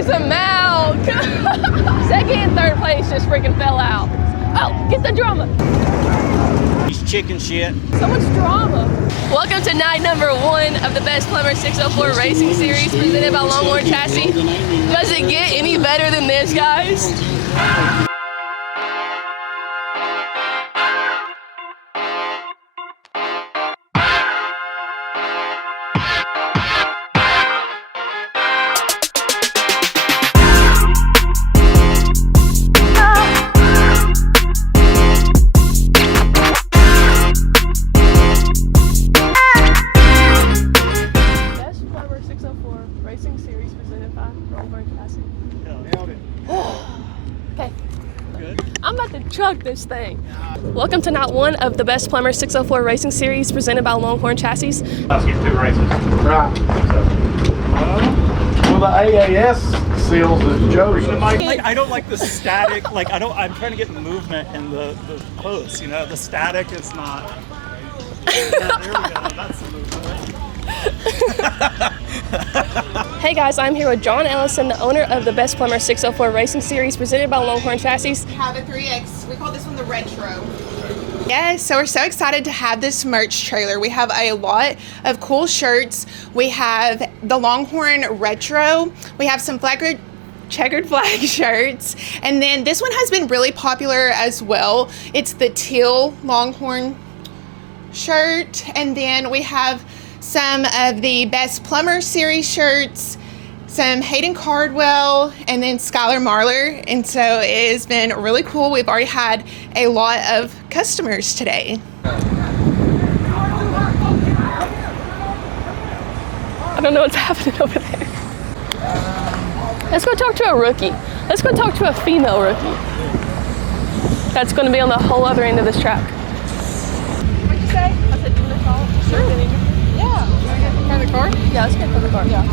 boys some milk. Second and third place just freaking fell out. Oh, get the drama. He's chicken shit. So much drama. Welcome to night number 1 of the Best Plumber 604 Racing Series presented by Longhorn Chassis. Does it get any better than this, guys? Racing Series presented by Longhorn Chassis. Nailed it. Okay. Good. I'm about to truck this thing. Welcome to night 1 of the Best Plumber 604 Racing Series presented by Longhorn Chassis. Let's get 2 races. Right. Well, the AAS seals is Joe's. I don't like the static. I'm trying to get movement in the posts. You know, the static is not. Yeah, there we go. That's the movement. Hey guys, I'm here with John Ellison, the owner of the Best Plumber 604 Racing Series presented by Longhorn Chassis. We have a 3X, we call this one the Retro. Yes, so we're so excited to have this merch trailer. We have a lot of cool shirts. We have the Longhorn Retro. We have some checkered flag shirts. And then this one has been really popular as well. It's the teal Longhorn shirt. And then we have some of the Best Plumber Series shirts, some Hayden Cardwell, and then Skylar Marler. And so it has been really cool. We've already had a lot of customers today. I don't know what's happening over there. Let's go talk to a rookie. Let's go talk to a female rookie. That's going to be on the whole other end of this track. What'd you say? I said, do you want to call? Sure. Yeah. You want to get for the car? Yeah, let's get for the car. Yeah.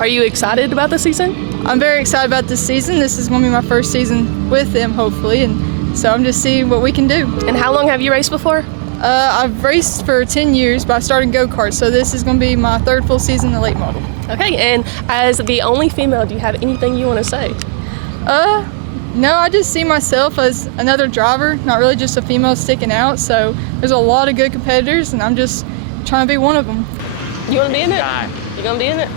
Are you excited about the season? I'm very excited about this season. This is going to be my first season with them, hopefully, and so I'm just seeing what we can do. And how long have you raced before? I've raced for 10 years, but I started go-karts, so this is going to be my 3rd full season in the late model. Okay, and as the only female, do you have anything you want to say? No, I just see myself as another driver, not really just a female sticking out, so there's a lot of good competitors, and I'm just trying to be one of them. You want to be in it? You going to be in it?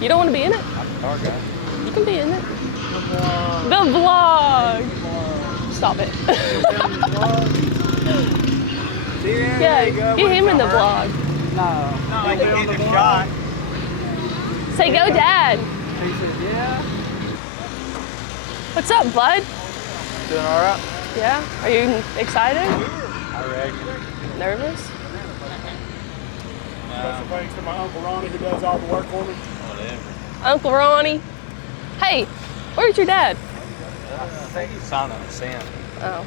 You don't want to be in it? I'm a car guy. You can be in it. The vlog. Stop it. Yeah, get him in the vlog. No, he can get the shot. Say, go Dad. He said, yeah. What's up, bud? Doing all right? Yeah? Are you excited? I reckon. Nervous? Special thanks to my Uncle Ronnie who does all the work for me. Whatever. Uncle Ronnie. Hey, where's your dad? I think he's signing a sand. Oh.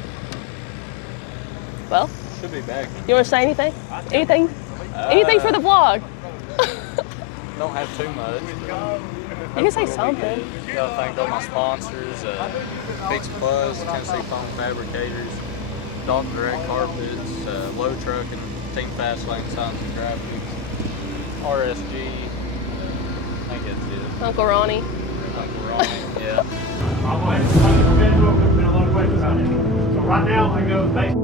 Well, Should be back. you want to say anything? Anything? Anything for the vlog? Don't have too much. You can say something. Gotta thank all my sponsors, Fix Plus, Tennessee Foam Fabricators, Dalton Direct Carpets, Low Trucking, Team Fast Lane Signs and Graphics, RSG, I think that's it. Uncle Ronnie. Uncle Ronnie, yeah. I'll go ahead and sign the schedule. There's been a lot of questions on it. So right now I go base.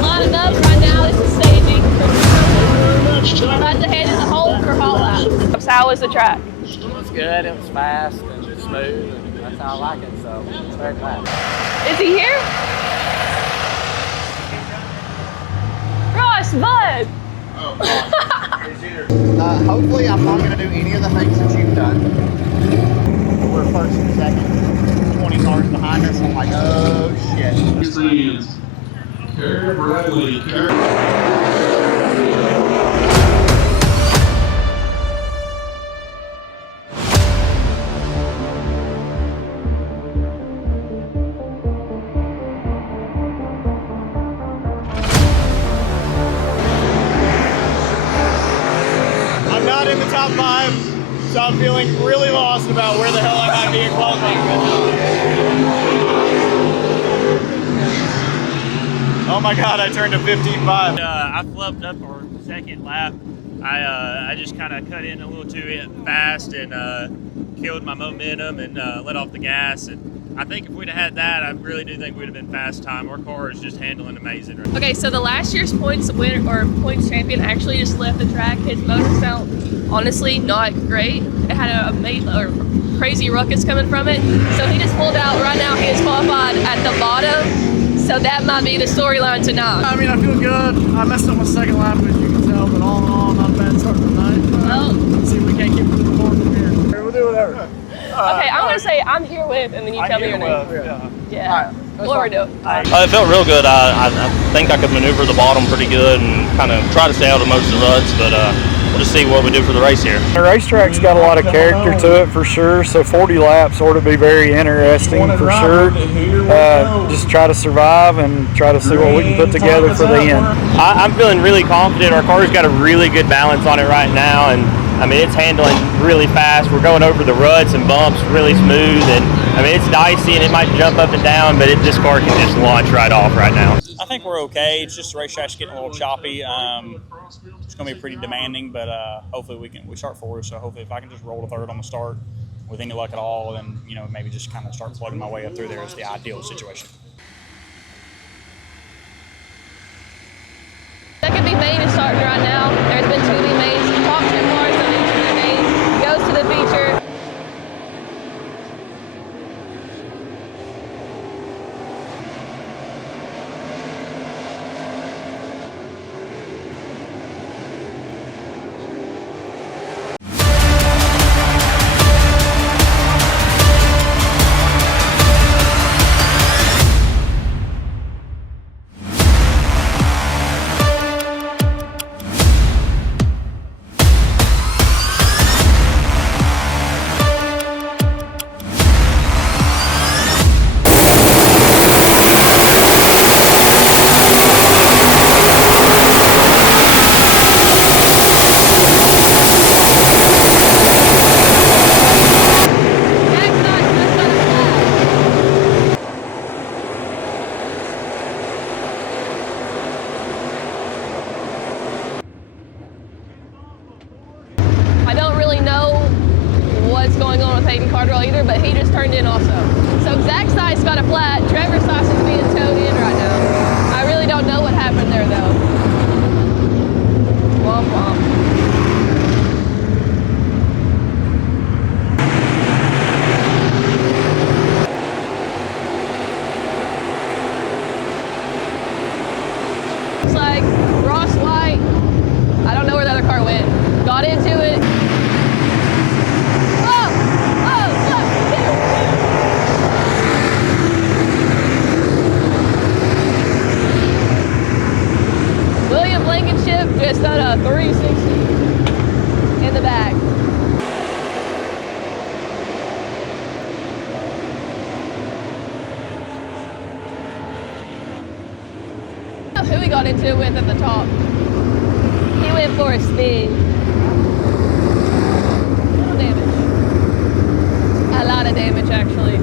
Lining up right now. This is staging. We're about to head in the hole for haul out. So how was the track? It was good, it was fast and smooth, and that's how I like it, so it's very fast. Is he here? Ross, bud! Hopefully I'm not going to do any of the things that you've done. We're first and second, 20 cars behind us. I'm like, oh shit. Carrie Bradley. top 5, so I'm feeling really lost about where the hell I might be in qualifying right now. Oh my God, I turned to 15.5. I flubbed up our second lap. I just kind of cut in a little too fast and killed my momentum and let off the gas. And I think if we'd have had that, I really do think we'd have been fast time. Our car is just handling amazing. Okay, so the last year's points winner or points champion actually just left the track. His motor sound honestly not great. It had a crazy ruckus coming from it. So he just pulled out. Right now he is qualified at the bottom. So that might be the storyline tonight. I mean, I feel good. I messed up my second lap, as you can tell, but all in all, not a bad start tonight. Well, Let's see if we can't keep moving forward from here. We'll do whatever. okay, I'm gonna say I'm here with, and then you tell me your name. Yeah. What we're doing. It felt real good. I think I could maneuver the bottom pretty good and kind of try to stay out of most of the ruts, but we'll just see what we do for the race here. The racetrack's got a lot of character to it for sure, so 40 laps ought to be very interesting for sure. Just try to survive and try to see what we can put together for the end. I'm feeling really confident. Our car's got a really good balance on it right now, and I mean, it's handling really fast. We're going over the ruts and bumps really smooth, and I mean, it's dicey and it might jump up and down, but this car can just launch right off right now. I think we're okay. It's just the racetrack's getting a little choppy. It's going to be pretty demanding, but hopefully we start fourth. So hopefully, if I can just roll to third on the start with any luck at all, then maybe just kind of start plugging my way up through there is the ideal situation. Second B main is starting right now. There's been 2 B mains. Top 2 cars in each of the mains goes to the feature. I don't really know what's going on with Cardwell either, but he just turned in also. So Zach's size got a flat. Trevor's size is being towed in right now. I really don't know what happened there though. Womp womp. Looks like Ross White, I don't know where the other car went, got into it. William Blankenship just done a 360 in the back. Who he got into it with at the top. He went for a spin. Little damage. A lot of damage actually.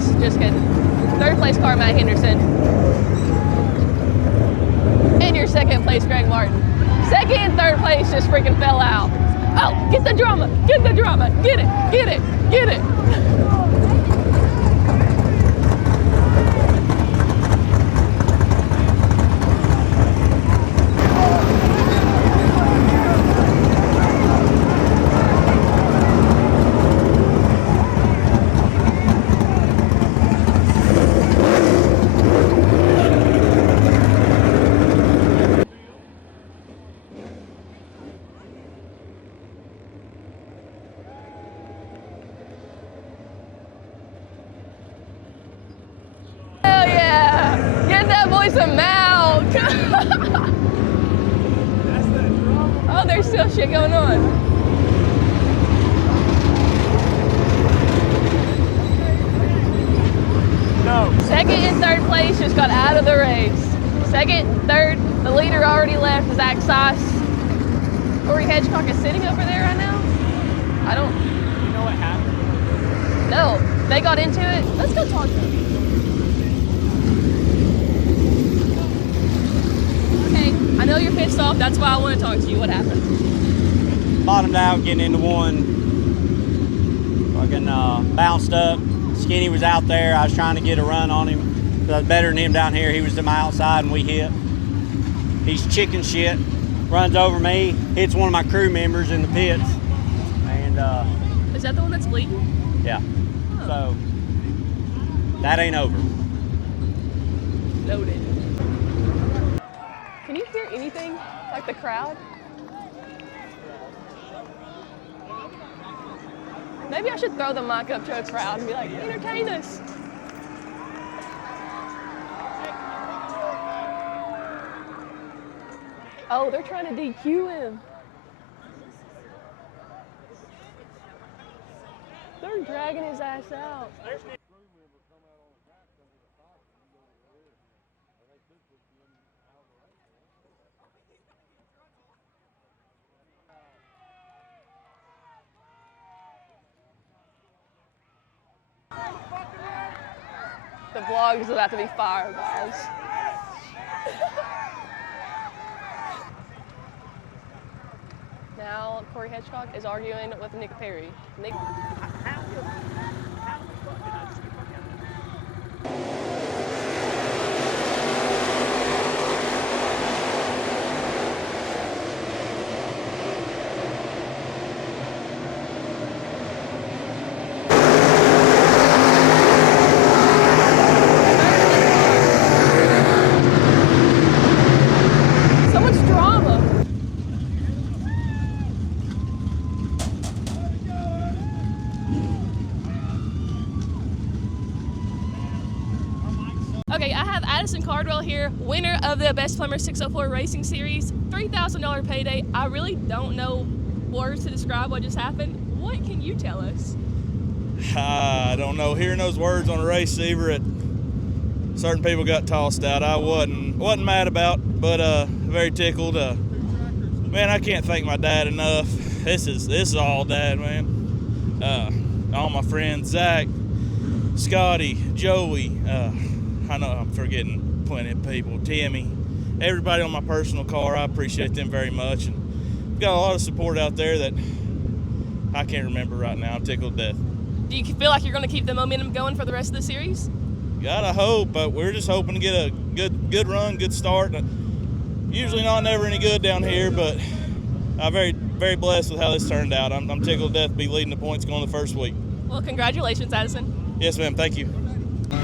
place. Just kidding. Third place car, Matt Henderson. And your second place, Greg Martin. Second and third place just freaking fell out. Oh, get the drama, get the drama. Get it, get it, get it. Some milk. Oh, there's still shit going on. No. Second and third place just got out of the race. Second, third, the leader already left, Zach Sauce. Cory Hedgecock is sitting over there right now. I don't. You know what happened? No, they got into it. Let's go talk to them. I know you're pissed off. That's why I want to talk to you. What happened? Bottomed out, getting into one. Fucking bounced up. Skinny was out there. I was trying to get a run on him. I was better than him down here. He was to my outside and we hit. He's chicken shit. Runs over me. Hits one of my crew members in the pits. And is that the one that's bleeding? Yeah. Oh. So that ain't over. Noted. Can you hear anything like the crowd? Maybe I should throw the mic up to a crowd and be like, entertain us. Oh, they're trying to DQ him. They're dragging his ass out. The vlog is about to be fire, guys. Now, Cory Hedgecock is arguing with Nick Perry. Nick. Okay, I have Addison Cardwell here, winner of the Best Plumber 604 Racing Series, $3,000 payday. I really don't know words to describe what just happened. What can you tell us? I don't know. Hearing those words on a race receiver, certain people got tossed out. I wasn't mad about, but very tickled. Man, I can't thank my dad enough. This is all dad, man. All my friends, Zach, Scotty, Joey. I know I'm forgetting plenty of people. Timmy, everybody on my personal car, I appreciate them very much. And got a lot of support out there that I can't remember right now. I'm tickled to death. Do you feel like you're going to keep the momentum going for the rest of the series? Gotta hope, but we're just hoping to get a good run, good start. Usually not never any good down here, but I'm very, very blessed with how this turned out. I'm tickled to death to be leading the points going the first week. Well, congratulations, Addison. Yes, ma'am. Thank you.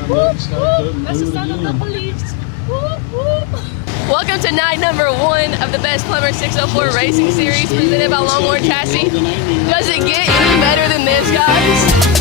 Whoop, whoop. That's the sound of the police. Whoop, whoop. Welcome to night number 1 of the Best Plumber 604 Racing Series presented by Longhorn Chassis. Does it get any better than this, guys?